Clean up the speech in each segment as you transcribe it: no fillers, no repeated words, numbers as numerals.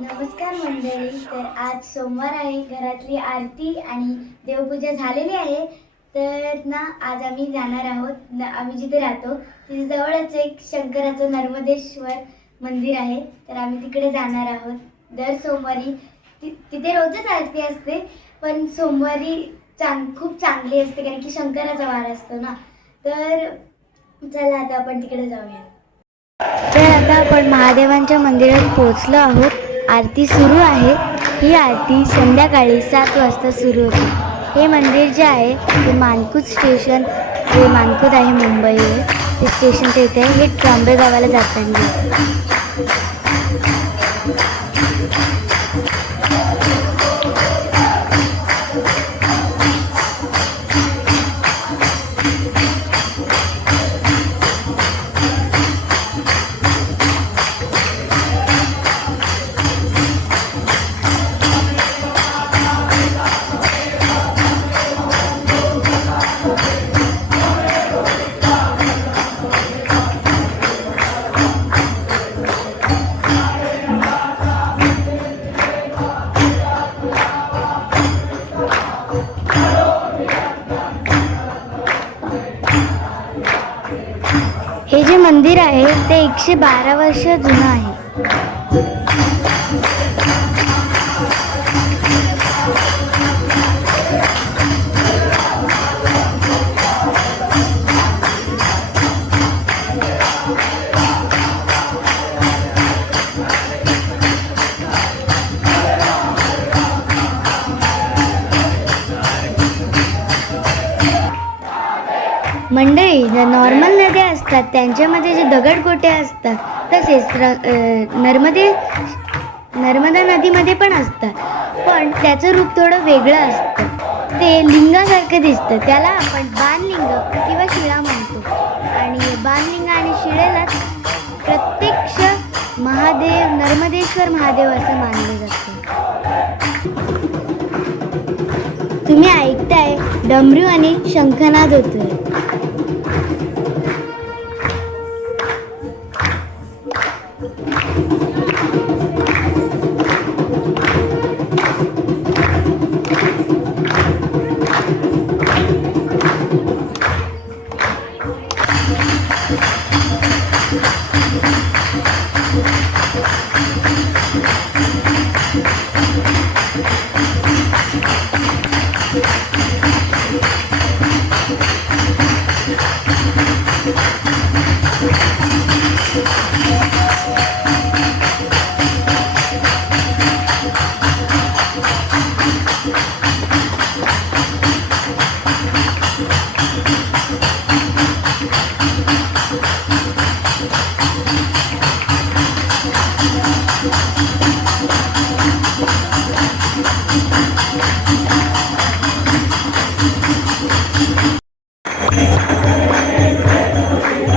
नमस्कार मंडळी. तर आज सोमवार आहे, घरातली आरती आणि देवपूजा झालेली आहे. तर ना आज आम्ही जाणार आहोत. आम्ही जिथे राहतो तिथे जवळच एक शंकराचं नर्मदेश्वर मंदिर आहे. तर आम्ही तिकडे जाणार आहोत. दर सोमवारी तिथे रोजच आरती असते, पण सोमवारी खूप चांगली असते कारण की शंकराचा वार असतो ना. तर चला आता आपण तिकडे जाऊया. तर आता आपण महादेवांच्या मंदिरात पोहोचलो आहोत. आरती सुरू आहे. ही आरती संध्याकाळी 7 वाजता सुरू होते. हे मंदिर जे आहे ते मानकुद स्टेशन, जे मानकुद आहे मुंबई ते स्टेशनच्या इथे हे ट्रॉम्बे गावाला जाताना. हे जे मंदिर आहे ते 112 वर्ष जुनं आहे. मंडळी, ज्या नॉर्मल नद्या असतात त्यांच्यामध्ये जे दगडगोटे असतात तसेच नर्मदा नदीमध्ये पण असतात, पण त्याचं रूप थोडं वेगळं असतं. ते लिंगासारखं दिसतं. त्याला आपण बाणलिंग किंवा शिळा म्हणतो. आणि बाणलिंग आणि शिळेला प्रत्यक्ष महादेव, नर्मदेश्वर महादेव असं मानले जाते. तुम्ही ऐकताय डमरू आणि शंखनाद होतोय.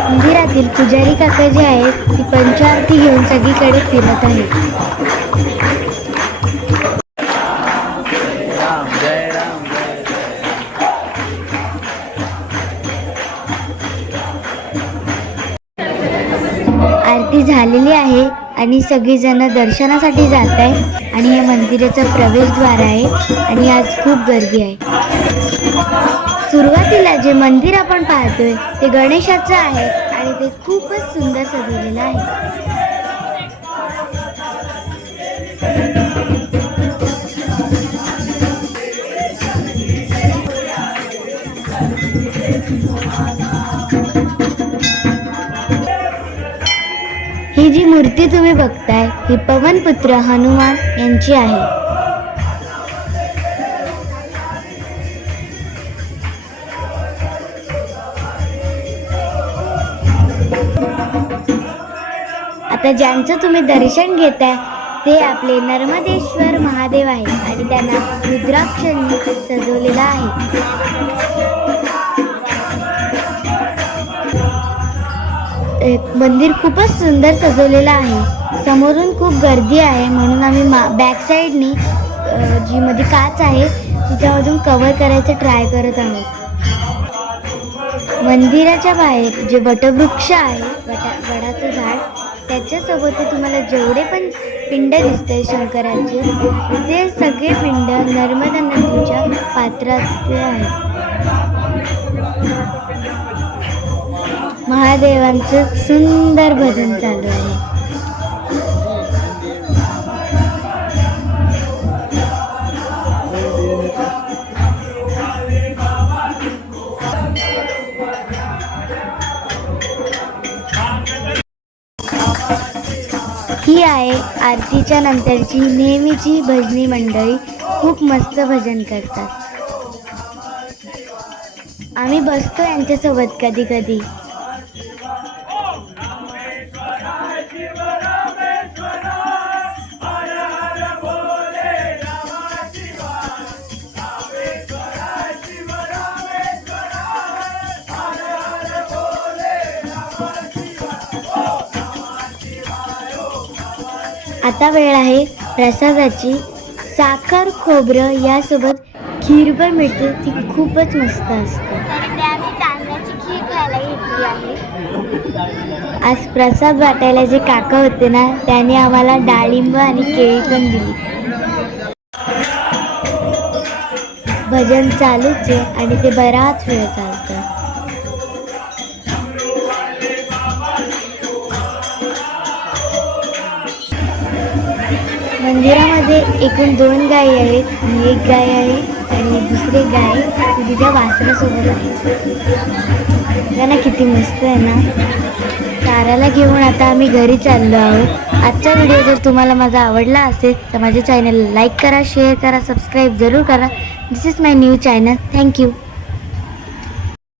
मंदिरातील पुजारी काका जे आहेत ती पंचारती घेऊन सगळीकडे फिरत आहेत. आरती झालेली आहे आणि सगळीजण दर्शनासाठी जात आहे. आणि हे मंदिराचं प्रवेशद्वार आहे आणि आज खूप गर्दी आहे. सुरुवातीला जे मंदिर आपण पाहतोय ते गणेशाचं आहे आणि ते खूपच सुंदर सजवलेलं आहे. ही जी मूर्ती तुम्ही बघताय ही पवनपुत्र हनुमान यांची आहे. आता ज्यांचं तुम्ही दर्शन घेताय ते आपले नर्मदेश्वर महादेव आहे आणि त्यांना रुद्राक्षांनी सजवलेलं आहे. मंदिर खूपच सुंदर सजवलेलं आहे. समोरून खूप गर्दी आहे म्हणून आम्ही बॅक साईडनी जी मध्ये काच आहे तिच्यामधून कव्हर करायचं ट्राय करत आहोत. मंदिराच्या बाहेर जे वटवृक्ष आहे, वडाचं झाड त्याच्यासोबत तुम्हाला जेवढे पण पिंड दिसते शंकराचे ते सगळे पिंड नर्मदा नदीच्या पात्रात आहेत. महादेवांचं सुंदर भजन चालू आहे. ही आहे आरतीच्या नंतरची नेहमीची भजनी मंडळी. खूप मस्त भजन करतात. आम्ही बसतो यांच्यासोबत कधी कधी. आता वेळ आहे प्रसादाची. साखर खोबरं यासोबत खीर पण मिळते, ती खूपच मस्त असते. आम्ही तांदळाची खीर खायला घेतली आहे. आज प्रसाद वाटायला जे काका होते ना, त्याने आम्हाला डाळिंब आणि केळी पण दिली. भजन चालूच आहे आणि ते बराच वेळ चालतं. मंदिरामध्ये एकूण 2 गायी आहेत. एक गाय आहे आणि दुसरी गाय तिच्या वासरासोबत आहे. त्यांना किती मस्त आहे ना. चाराला घेऊन आता आम्ही घरी चाललो आहोत. आजचा व्हिडिओ जर तुम्हाला माझा आवडला असेल तर माझ्या चॅनलला लाईक करा, शेअर करा, सबस्क्राईब जरूर करा. This is my new channel. Thank you.